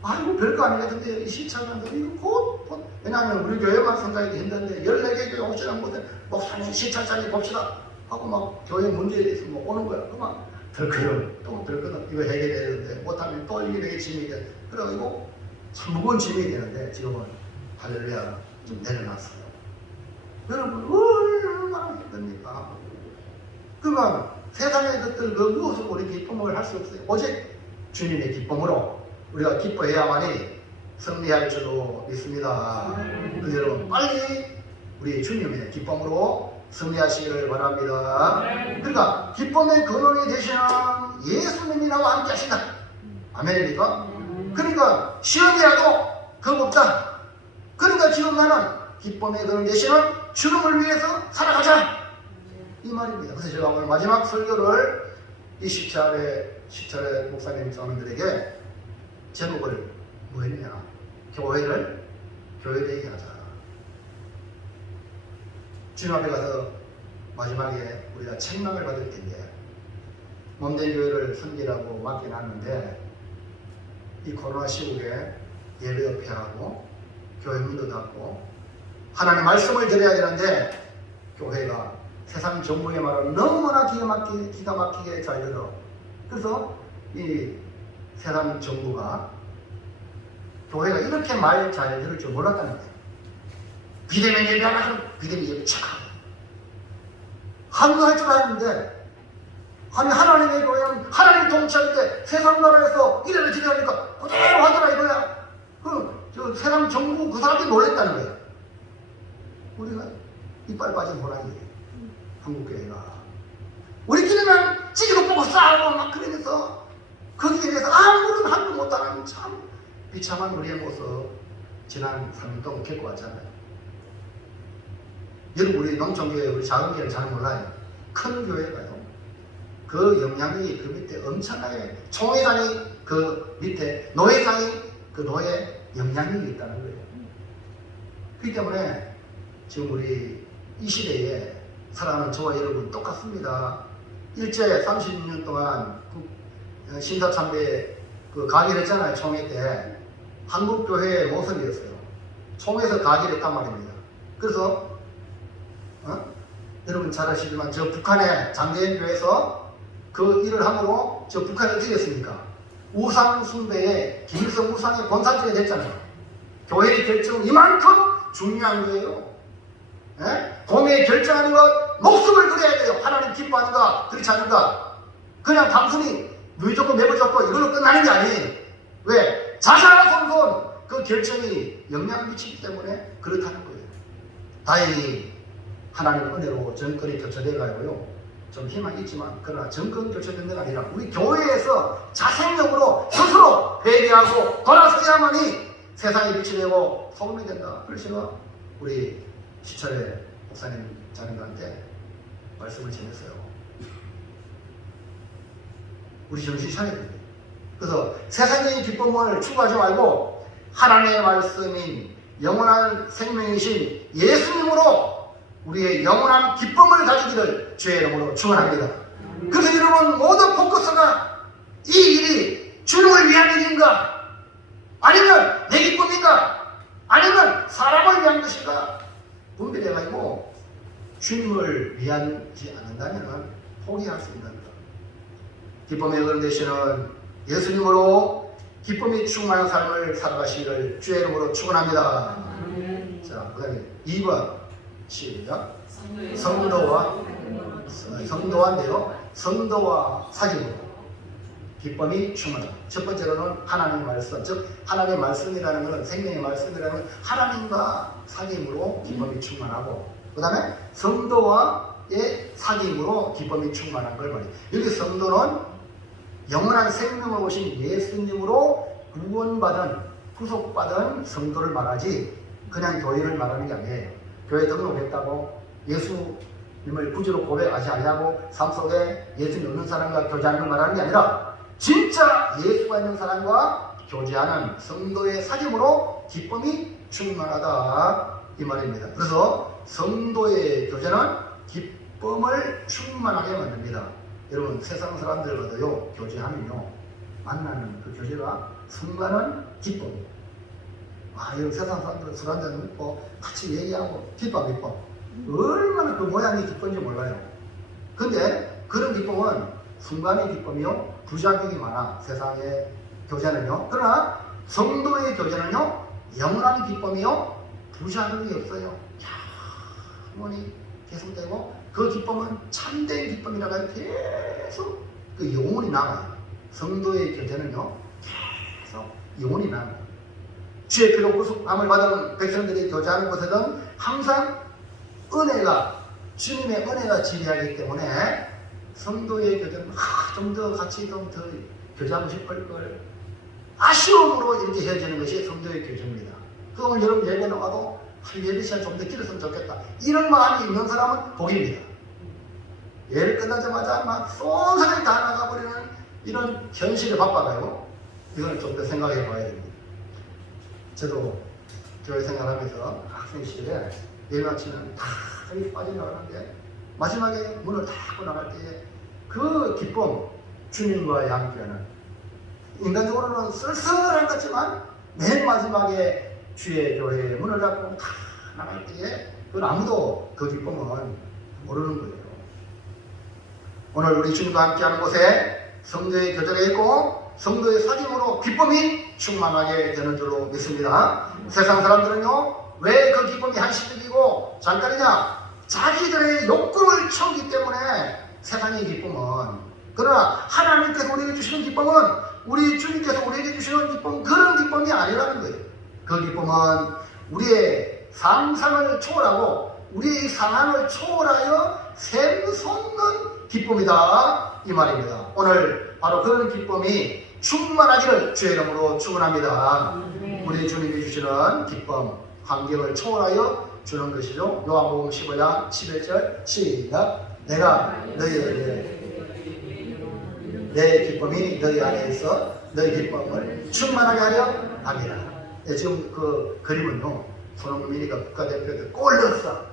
아이고 별거 아니겠는데 이 시차장도 이거 곧 왜냐하면 우리 교회만 생각하기 힘든데 14개 교회 오시는 분들 목사님 시차장이 봅시다 하고 막 교회 문제에 대해서 뭐 오는 거야. 그만 덜커녕 또 덜커녕 이거 해결해야 되는데 못하면 또 이게 내게 짐이 돼. 그래가지고 참 무거운 짐이 되는데 지금은 할렐루야 좀 내려놨어요. 여러분 얼마나 힘듭니까? 그러니까 세상의 것들 그 무엇을 우리 기쁨을 할 수 없어요. 오직 주님의 기쁨으로 우리가 기뻐해야만이 승리할 줄로 믿습니다. 그래서 여러분 빨리 우리 주님의 기쁨으로 승리하시기를 바랍니다. 그러니까 기쁨의 근원이 되시는 예수님이 나와 함께 하신다. 아멘입니까? 그러니까 시험이라도 겁없다. 그러니까 지금 나는 기쁨의 근원 되시는 주님을 위해서 살아가자, 이 말입니다. 그래서 제가 오늘 마지막 설교를 이 10차례 목사님 장로들에게 제목을 뭐 했냐, 교회를 교회되게 하자. 주님 앞에 가서 마지막에 우리가 책망을 받을 텐데, 몸된 교회를 섬기라고 맡겨놨는데 이 코로나 시국에 예배도 폐하고 교회 문도 닫고 하나님의 말씀을 드려야 되는데 교회가 세상 정부의 말을 너무나 기가 막히게 잘 들어. 그래서 이 세상 정부가 교회가 이렇게 말 잘 들을 줄 몰랐다는 거예요. 비대면 예배하면 비대면 예배 착하고 한거 할 줄 알았는데, 아니 하나님의 교회는 하나님 통치할 세상 나라에서 이래라 저래라니까 그대로 하더라 이거야. 저 세상 정부 그 사람들이 놀랬다는 거야. 우리가 이빨 빠진 호랑이, 한국교회가 우리끼리만 찌개도 보고 싸우고 막 그러면서 거기에 대해서 아무런 한도 못하는 참 비참한 우리의 모습 지난 3년 동안 겪고 왔잖아요. 여러분, 우리 농촌교회, 우리 작은 교회는 잘 몰라요. 큰 교회가요, 그 영향력이 그 밑에 엄청나게, 총회장이 그 밑에, 노회장이 그 노예 영향력이 있다는 거예요. 그렇기 때문에 지금 우리 이 시대에 살아가는 저와 여러분 똑같습니다. 일제 30년 동안 신사참배 그 가기를 했잖아요. 총회 때 한국교회의 모습이었어요. 총회에서 가기를 했단 말입니다. 그래서 여러분 잘 아시지만 저 북한의 장대현 교회에서 그 일을 함으로 저 북한이 어떻게 됐습니까? 우상 숭배에 김일성 우상의 본산지가 됐잖아요. 교회의 결정은 이만큼 중요한 거예요. 공의에 결정하는 것, 목숨을 걸어야 돼요. 하나님 기뻐하는가 그렇지 않은가. 그냥 단순히 무조건 매버졌고 이걸로 끝나는 게 아니에요. 왜? 자살성손 그 결정이 영향을 미치기 때문에 그렇다는 거예요. 다행히 하나님 은혜로 정권이 교체되어 가고요, 좀 희망이 있지만, 그러나 정권 교체된 데가 아니라 우리 교회에서 자생력으로 스스로 회개하고 돌아서야만이 세상에 빛이 되고 소금이 된다. 그래서 제가 우리 시철의 목사님 자녀들한테 말씀을 전했어요. 우리 정신 차려야 됩니다. 그래서 세상적인 기쁨을 추구하지 말고 하나님의 말씀인 영원한 생명이신 예수님으로 우리의 영원한 기쁨을 가지기를 주의 이름으로 축원합니다. 그래서 여러분 모든 포커스가 이 일이 주님을 위한 일인가, 아니면 내 기쁨인가, 아니면 사람을 위한 것인가 분별해가지고 주님을 위하지 않는다면 포기할 수 있는 것. 기쁨의 근원 되시는 예수님으로 기쁨이 충만한 삶을 살아가시기를 주의 이름으로 축원합니다. 자, 그 다음에 2번 시작. 성도와인데요, 성도와 사귐으로 기쁨이 충만하다. 첫 번째로는 하나님의 말씀, 즉 하나님의 말씀이라는 것은, 생명의 말씀이라는 것은 하나님과 사귐으로 기쁨이 충만하고, 그 다음에 성도와의 사귐으로 기쁨이 충만한 걸 말해요. 여기 성도는 영원한 생명을 오신 예수님으로 구원받은, 구속받은 성도를 말하지 그냥 교회를 말하는 게 아니에요. 교회 등록했다고 예수님을 구주로 고백하지 않냐고 삶 속에 예수님 없는 사람과 교제하는 걸 말하는 게 아니라 진짜 예수가 있는 사람과 교제하는 성도의 사귐으로 기쁨이 충만하다, 이 말입니다. 그래서 성도의 교제는 기쁨을 충만하게 만듭니다. 여러분, 세상 사람들과도요 교제하면요, 만나는 그 교제가 순간은 기쁨. 여러분, 세상 사람들은 술 한잔 먹고 같이 얘기하고 기뻐. 얼마나 그 모양이 기쁜지 몰라요. 근데 그런 기쁨은 순간의 기쁨이요, 부작용이 많아. 세상의 교제는요. 그러나 성도의 교제는요, 영원한 기쁨이요, 부작용이 없어요. 영원히 계속되고, 그 기쁨은 참된 기쁨이라고 해서 계속 그 영원히 남아요. 성도의 교제는요, 계속 영원히 남아요. 주의 피로 구속함을 받은 백성들이 교제하는 곳에는 항상 은혜가 주님의 은혜가 지배하기 때문에 성도의 교제는 좀 더 같이 좀 더 교제하고 싶을 걸 아쉬움으로 이렇게 헤어지는 것이 성도의 교제입니다. 그 오늘 여러분 예배 나와도 예배 시간 좀 더 길었으면 좋겠다, 이런 마음이 있는 사람은 복입니다. 예를 끝나자마자 막 쏜소리 다 나가버리는 이런 현실에 바빠가요. 이거는 좀 더 생각해 봐야 됩니다. 저도 교회 생활하면서 학생 시절에 예배 마치면 다 저기 빠져나가는데 마지막에 문을 닫고 나갈 때에 그 기쁨, 주님과의 함께하는, 인간적으로는 쓸쓸할 것 같지만 맨 마지막에 주의 교회의 문을 닫고 다 나갈 때에 그건 아무도 그 기쁨은 모르는 거예요. 오늘 우리 주님과 함께하는 곳에 성도의 교제가 있고 성도의 사귐으로 기쁨이 충만하게 되는 줄로 믿습니다. 세상 사람들은요, 왜 그 기쁨이 한시적이고 잠깐이냐? 자기들의 욕구를 채우기 때문에 세상의 기쁨은, 그러나 하나님께서 우리에게 주시는 기쁨은, 우리 주님께서 우리에게 주시는 기쁨은 그런 기쁨이 아니라는 거예요. 그 기쁨은 우리의 상상을 초월하고 우리의 상황을 초월하여 샘솟는 기쁨이다, 이 말입니다. 오늘 바로 그런 기쁨이 충만하기를 주의 이름으로 축원합니다. 우리 주님이 주시는 기쁨, 환경을 초월하여 주는 것이죠. 요한복음 15장 11절 시작. 내가 너희에게 내 기쁨이 너희 안에 있어 너희 기쁨을 충만하게 하려 함이라. 지금 그 그림은요, 손흥민이가 국가대표에 골 넣었어.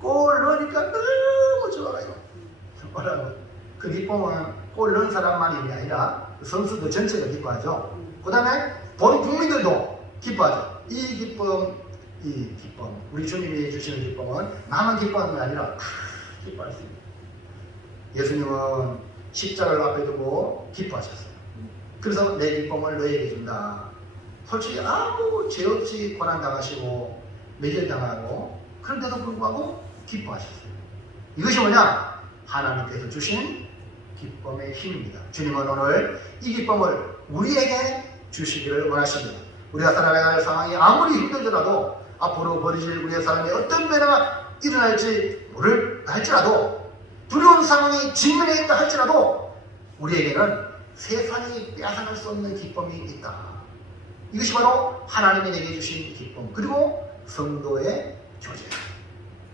골 넣으니까 너무 좋아요. 뭐라고? 그 기쁨은 골 넣은 사람만이 아니라 선수들 전체가 기뻐하죠. 그 다음에 본 국민들도 기뻐하죠. 이 기쁨, 우리 주님이 주시는 기쁨은 나만 기뻐하는 게 아니라 다 기뻐할 수 있습니다. 예수님은 십자가를 앞에 두고 기뻐하셨어요. 그래서 내 기쁨을 너희에게 준다. 솔직히 아무 죄 없이 고난당하시고 매질당하고 그런데도 불구하고 기뻐하셨어요. 이것이 뭐냐? 하나님께서 주신 기쁨의 힘입니다. 주님은 오늘 이 기쁨을 우리에게 주시기를 원하십니다. 우리가 살아가야 할 상황이 아무리 힘들더라도, 앞으로 벌어질 우리의 삶에 어떤 변화가 일어날지 모를까 할지라도, 두려운 상황이 직면해 있다 할지라도 우리에게는 세상이 빼앗아갈 수 없는 기쁨이 있다. 이것이 바로 하나님이 내게 주신 기쁨, 그리고 성도의 교제.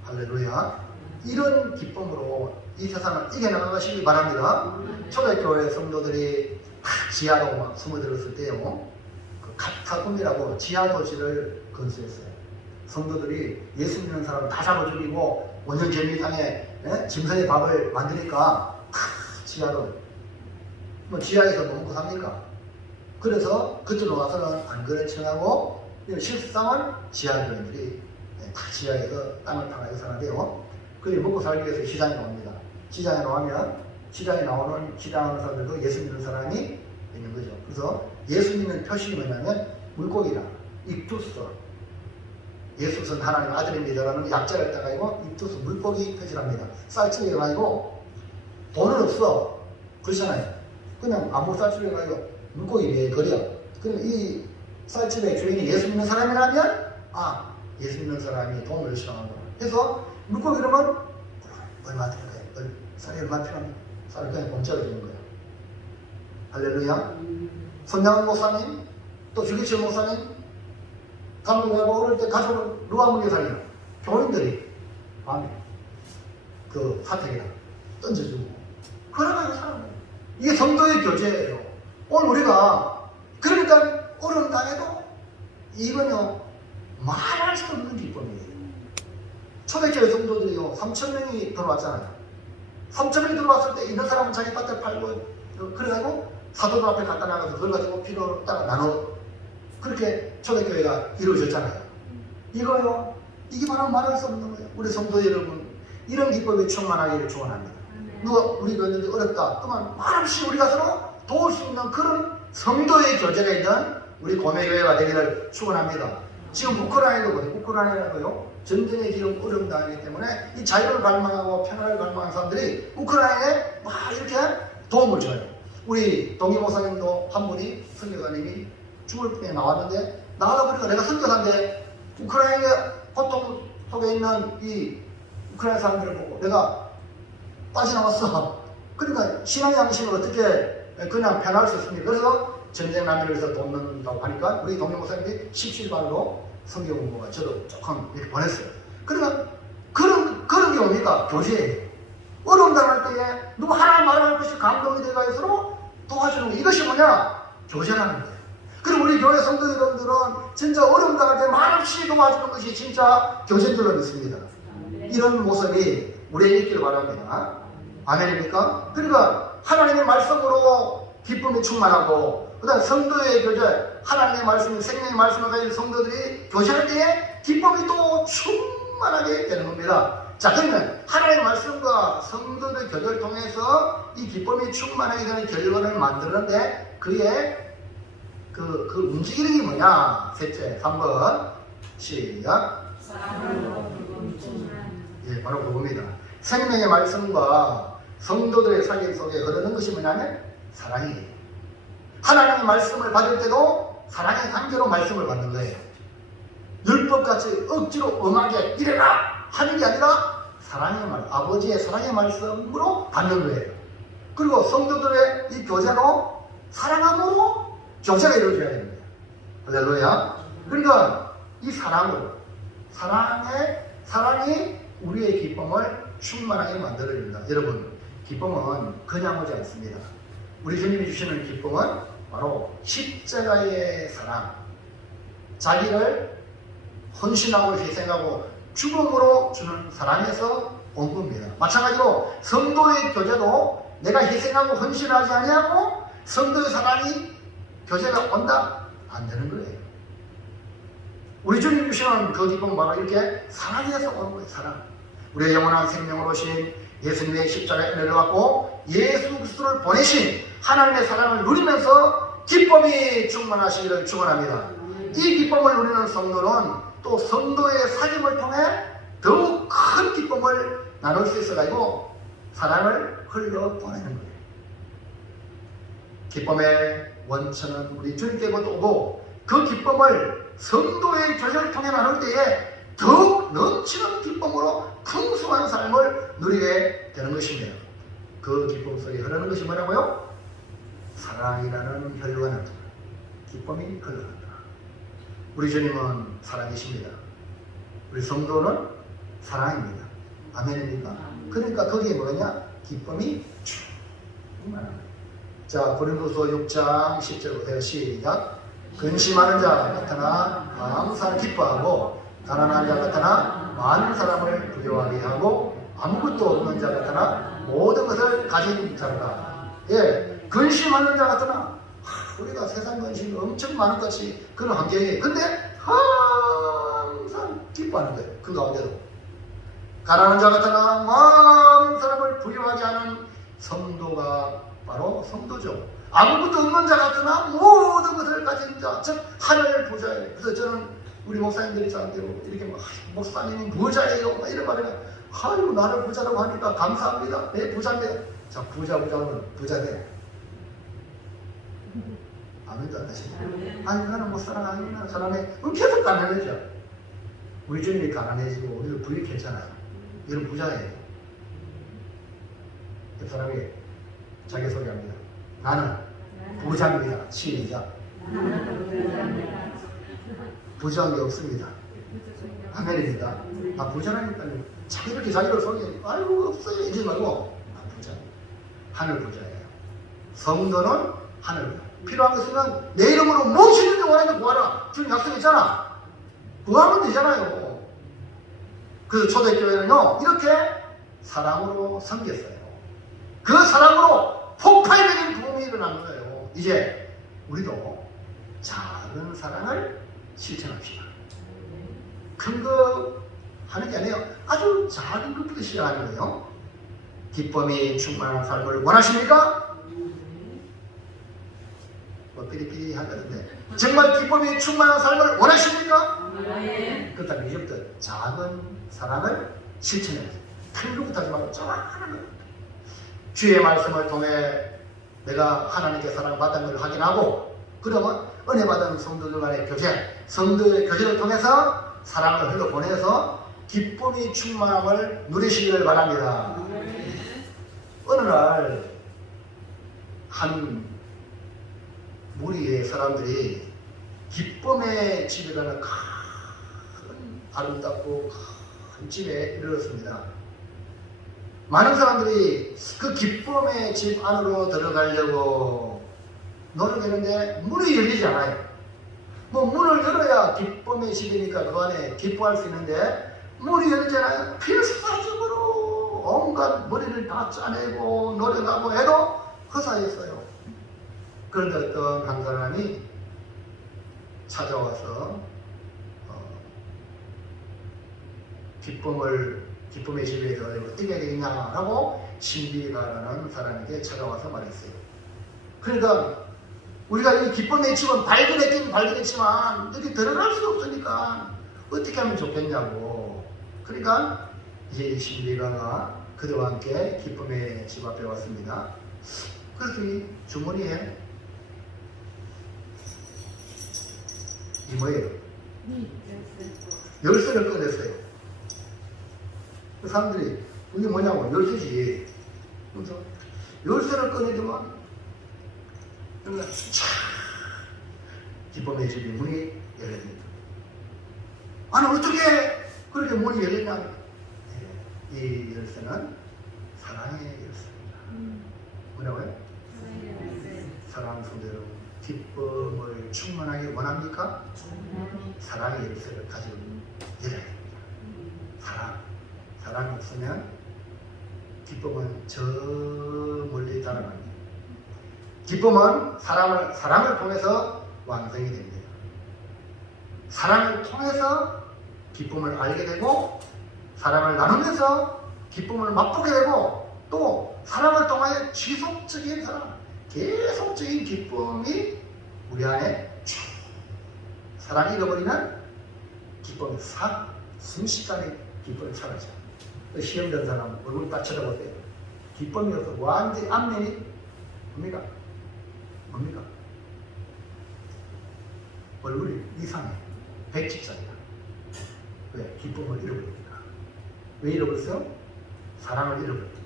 할렐루야. 이런 기쁨으로 이 세상을 이겨나가시기 바랍니다. 초대교회 성도들이 지하로 막 숨어들었을 때요, 그 카타콤이라고 지하 도시를 건설했어요. 성도들이 예수 믿는 사람 다 잡아 죽이고 원전 재미장에 짐승의 밥을 만드니까 지하로, 뭐 지하에서 뭐 먹고 삽니까? 그래서 그쪽으로 가서는 안 그래 칭하고, 실상은 지하교인들이 다 지하에서 땅을 파가지고 사는데요, 그게 먹고 살기 위해서 시장에 나옵니다. 시장에 나오면 시장에 나오는 사람들도 예수 믿는 사람이 있는 거죠. 그래서 예수 믿는 표식이 뭐냐면 물고기라, 입투스, 예수는 하나님 아들입니다라는 약자를 따가지고 입투스, 물고기 표시랍니다. 쌀집에 가지고 돈은 없어, 그렇잖아요. 그냥 아무 쌀집에 가지고 물고기 위에 거려. 그럼 이 쌀집의 주인이 예수 믿는 사람이라면, 예수 믿는 사람이 돈을 열심히 하고 해서 물고기 그러면 얼마 들어가요? 쌀이 얼마 필요합니까? 쌀을 그냥 공짜로 주는 거예요. 할렐루야. 손양은 목사님, 또 주기철 목사님, 감독하고 어릴 때 가족을 누가 먹여 살려? 교인들이 밤에 그 사택에다 던져주고 그러면 사는 거예요. 이게 성도의 교제예요. 오늘 우리가 그러니까 어려운 당에도 이건요 말할 수 없는 기쁨이에요. 초대교회 성도들이요 3,000명이 들어왔잖아요. 3,000명이 들어왔을 때 있는 사람은 자기 밭을 팔고 그래가지고 사도들 앞에 갖다 나가서 그걸 가지고 필요를 따라 나눠, 그렇게 초대교회가 이루어졌잖아요. 이거요, 이게 바로 말할 수 없는 거예요. 우리 성도 여러분, 이런 기쁨이 충만하기를 축원합니다. 누가 우리가 있는데 어렵다 그러면 말없이 우리가 서로 도울 수 있는 그런 성도의 교제가 있는 우리 고매교회가 되기를 축원합니다. 지금 우크라이나도요 전쟁의 지금 어려운 당이기 때문에 이 자유를 갈망하고 평화를 갈망하는 사람들이 우크라이나에 막 이렇게 도움을 줘요. 우리 동기 목사님도 한 분이, 선교사님이 죽을 때 나왔는데, 나가다 보니까 내가 선교사인데 우크라이나 고통 속에 있는 이 우크라이나 사람들을 보고 내가 빠져나왔어. 그러니까 신앙 양심을 어떻게 그냥 편할 수 있습니까? 그래서 전쟁 난민을 위해서 돕는다고 하니까 우리 동료 목사님들이 십시일반으로 성경 공부가 저도 조금 이렇게 보냈어요. 그러니까 그런 게 뭡니까? 교제예요. 어려움 당할 때에 누구 하나 말할 것이 감동이 되어갈수록 도와주는 거. 이것이 뭐냐? 교제라는 거예요. 그리고 우리 교회 성도 여러분들은 진짜 어려움 당할 때 말없이 도와주는 것이 진짜 교제인 줄로 믿습니다. 이런 모습이 우리에게 있기를 바랍니다. 아멘입니까? 그러니까 하나님의 말씀으로 기쁨이 충만하고 그 다음 성도의 교제, 하나님의 말씀, 생명의 말씀을 가진 성도들이 교제할 때에 기쁨이 또 충만하게 되는 겁니다. 자, 그러면 하나님의 말씀과 성도의 교제를 통해서 이 기쁨이 충만하게 되는 결과를 만드는데 그의 그 움직이는 게 뭐냐? 셋째, 3번 시작. 예, 바로 그겁니다. 생명의 말씀과 성도들의 사귐 속에 흐르는 것이 뭐냐면 사랑이에요. 하나님의 말씀을 받을 때도 사랑의 관계로 말씀을 받는 거예요. 율법같이 억지로 엄하게 이래라 하는 게 아니라 사랑의 말, 아버지의 사랑의 말씀으로 받는 거예요. 그리고 성도들의 이 교제도 사랑함으로 교제가 이루어져야 됩니다. 할렐루야. 그러니까 이 사랑으로 사랑이 우리의 기쁨을 충만하게 만들어줍니다. 여러분, 기쁨은 그냥 오지 않습니다. 우리 주님이 주시는 기쁨은 바로 십자가의 사랑, 자기를 헌신하고 희생하고 죽음으로 주는 사랑에서 온 겁니다. 마찬가지로 성도의 교제도 내가 희생하고 헌신하지 아니하고 성도의 사랑이 교제가 온다? 안 되는 거예요. 우리 주님 주시는 그 기쁨은 바로 이렇게 사랑에서 오는 거예요. 사랑. 우리의 영원한 생명으로 오신 예수님의 십자가의 은혜를 받고 예수 그리스도를 보내신 하나님의 사랑을 누리면서 기쁨이 충만하시기를 축원합니다. 이 기쁨을 누리는 성도는 또 성도의 사귐을 통해 더욱 큰 기쁨을 나눌 수 있어가지고 사랑을 흘려보내는 거예요. 기쁨의 원천은 우리 주님께부터 오고 그 기쁨을 성도의 교제를 통해 나눌 때에 더욱 넘치는 기쁨으로 풍성한 삶을 누리게 되는 것입니다. 그 기쁨 속에 흐르는 것이 뭐라고요? 사랑이라는 혈류가 나타나 기쁨이 흘러간다. 우리 주님은 사랑이십니다. 우리 성도는 사랑입니다. 아멘입니까? 그러니까 거기에 뭐냐? 기쁨이 충만합니다. 자, 고린도서 6장 10절부터 시작. 근심하는 자가 나타나 항상 기뻐하고 가난한 자가 나타나 많은 사람을 부유하게 하고 아무것도 없는 자가 나타나 모든 것을 가진 자라. 예, 근심하는 자가 나타나 우리가 세상 근심이 엄청 많은 것이 그런 환경이에요. 근데 항상 기뻐하는 거예요. 그 가운데도 가난한 자가 나타나 많은 사람을 부유하게 하는 성도가 바로 성도죠. 아무것도 없는 자 같으나 모든 것을 가진 자, 즉 하늘 부자예요. 그래서 저는 우리 목사님들이 저한테 이렇게 막 목사님은 부자예요 막 이런 말이면 아이고 나를 부자라고 하니까 감사합니다. 네, 부자입니다. 자, 부자는 부자돼. 아멘도 안 하시죠? 아니 나는 못 살아, 아니 나는 사람의 계속 가난해져. 우리 주님이 가난해지고 우리를 부유했잖아요. 이런 부자예요. 그 사람이 자기 소개합니다. 나는 부자입니다. 시작. 부자한 게 없습니다. 아멘입니다. 나 부자라니까요. 이렇게 자기를 소개해. 아이고 없어요. 이러지 말고 나 부자입니다. 하늘 부자예요. 성도는 하늘 부자. 필요한 것은 내 이름으로 무엇이든지 원하는 구하라. 주님 약속했잖아. 구하면 되잖아요. 그래서 초대교회는요 이렇게 사랑으로 섬겼어요. 그 사랑으로 폭발적인 부흥이 일어난 거예요. 이제 우리도 작은 사랑을 실천합시다. 큰 거 하는 게 아니에요. 아주 작은 것부터 시작하는 거예요. 기쁨이 충만한 삶을 원하십니까? 뭐 삐리삐리 하는데 정말 기쁨이 충만한 삶을 원하십니까? 그렇다면 이제부터 작은 사랑을 실천해야 돼요. 큰 것부터 하지 말고 작은 것. 주의 말씀을 통해 내가 하나님께 사랑받은 걸 확인하고 그러면 은혜 받은 성도들 간의 교제, 성도의 교제를 통해서 사랑을 흘러보내서 기쁨이 충만함을 누리시기를 바랍니다. 어느 날 한 무리의 사람들이 기쁨의 집이라는 큰 아름답고 큰 집에 이르렀습니다. 많은 사람들이 그 기쁨의 집 안으로 들어가려고 노력했는데 문이 열리지 않아요. 뭐 문을 열어야 기쁨의 집이니까 그 안에 기뻐할 수 있는데 문이 열리지 않아요. 필사적으로 온갖 머리를 다 짜내고 노력하고 해도 허사했어요. 그런데 어떤 한 사람이 찾아와서 기쁨의 집에 들어가려고 어떻게 해야 되겠냐라고 신비가라는 사람에게 찾아와서 말했어요. 그러니까 우리가 이 기쁨의 집은 발견했긴 발견했지만 여기 들어갈 수 없으니까 어떻게 하면 좋겠냐고. 그러니까 이제 이 신비가가 그들과 함께 기쁨의 집 앞에 왔습니다. 그래서 이 주머니에 이 뭐예요? 열쇠를 꺼냈어요. 그 사람들이 이게 뭐냐고, 열쇠지. 그래서 열쇠를 꺼내지만 그러니까 차 기쁨의 집이 문이 열립니다. 아니 어떻게 그렇게 문이 열리냐? 이 열쇠는 사랑의 열쇠입니다. 뭐라고요? 사랑 성도 여러분, 기쁨을 충만하게 원합니까? 사랑의 열쇠를 가지고 열어야 됩니다. 사랑이 없으면 기쁨은 저 멀리 달아납니다. 기쁨은 사랑을 통해서 완성이 됩니다. 사랑을 통해서 기쁨을 알게 되고, 사랑을 나누면서 기쁨을 맛보게 되고, 또 사랑을 통하여 지속적인 사랑, 계속적인 기쁨이 우리 안에 사랑이 잃어버리면 기쁨이 순식간에 기쁨이 사라져. 시험 된 사람 얼굴 딱 쳐다보세요. 기쁨이 없어. 완전히 앞면이 뭡니까? 얼굴이 이상해. 백집살이야. 왜? 기쁨을 잃어버립니다. 왜 잃어버렸어요? 사랑을 잃어버립니다.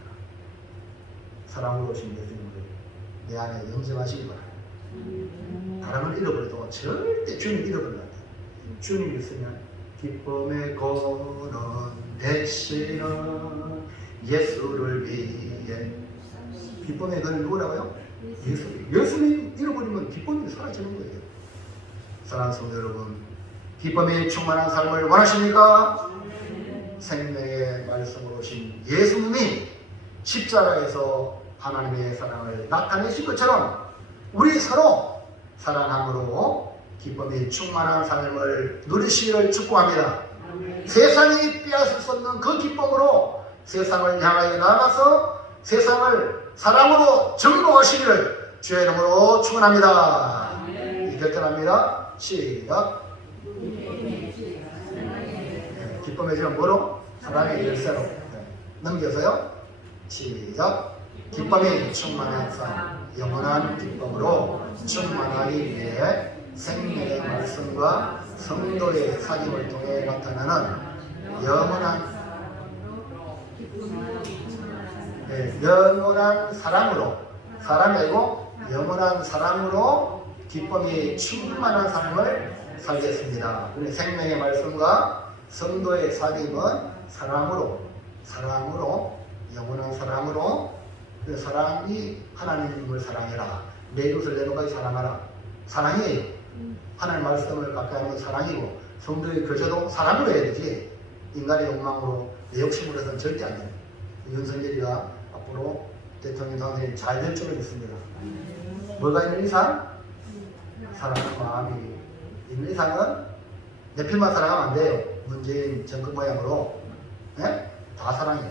사랑으로 오신 예수님을 내 안에 영접하시기 바랍니다. 사랑을 잃어버려도 절대 주님 잃어버리면 안 돼요. 주님 있으면 기쁨의 거는 대신은 예수를 위해. 기쁨의 거는 누구라고요? 예수님 잃어버리면 기쁨이 사라지는 거예요. 사랑하는 성도 여러분, 기쁨이 충만한 삶을 원하십니까? 생명의 말씀으로 오신 예수님이 십자가에서 하나님의 사랑을 나타내신 것처럼 우리 서로 사랑함으로 기쁨이 충만한 삶을 누리시기를 축복합니다. 세상이 빼앗을 수 없는 그 기쁨으로 세상을 향하여 나아가서 세상을 사랑으로 정복하시기를 주의 이름으로 축원합니다. 결단합니다. 시작. 기쁨의 집은 뭐로? 사랑의 열쇠로. 넘겨서요. 시작. 기쁨이 충만한 삶, 영원한 기쁨으로 충만하기 위해 생명의 말씀과 성도의 사귐을 통해 나타나는 영원한 사랑으로, 사랑이 아니고 영원한 사랑으로 기쁨이 충만한 삶을 살겠습니다. 생명의 말씀과 성도의 사귐은 사랑으로, 영원한 사랑으로, 그 사랑이 하나님을 사랑해라. 내 이웃을 내 너까지 사랑하라. 사랑이에요. 하나님 말씀을 가까이 하는 사랑이고, 성도의 교제도 사랑으로 해야 되지, 인간의 욕망으로, 내 욕심으로 해서는 절대 안 돼요. 윤석열이가 앞으로 대통령 당선이 잘 될 줄을 믿습니다. 뭐가 있는 이상? 사랑하는 마음이 있는 이상은 내 필만 사랑하면 안 돼요. 문재인 정권 모양으로. 네? 다 사랑해요.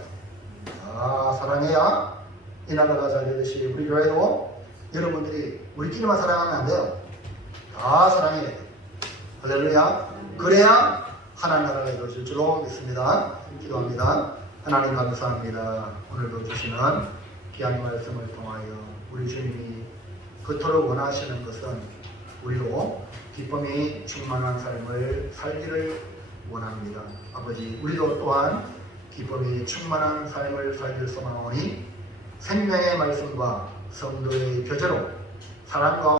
다 사랑해야 이 나라가 잘 되듯이 우리 교회도 여러분들이 우리끼리만 사랑하면 안 돼요. 다 사랑해야 돼요. 할렐루야. 그래야 하나님 나라가 이루어질 줄로 믿습니다. 기도합니다. 하나님 감사합니다. 오늘도 주시는 귀한 말씀을 통하여 우리 주님이 그토록 원하시는 것은 우리로 기쁨이 충만한 삶을 살기를 원합니다. 아버지, 우리도 또한 기쁨이 충만한 삶을 살길 소망하오니 생명의 말씀과 성도의 교제로 사랑과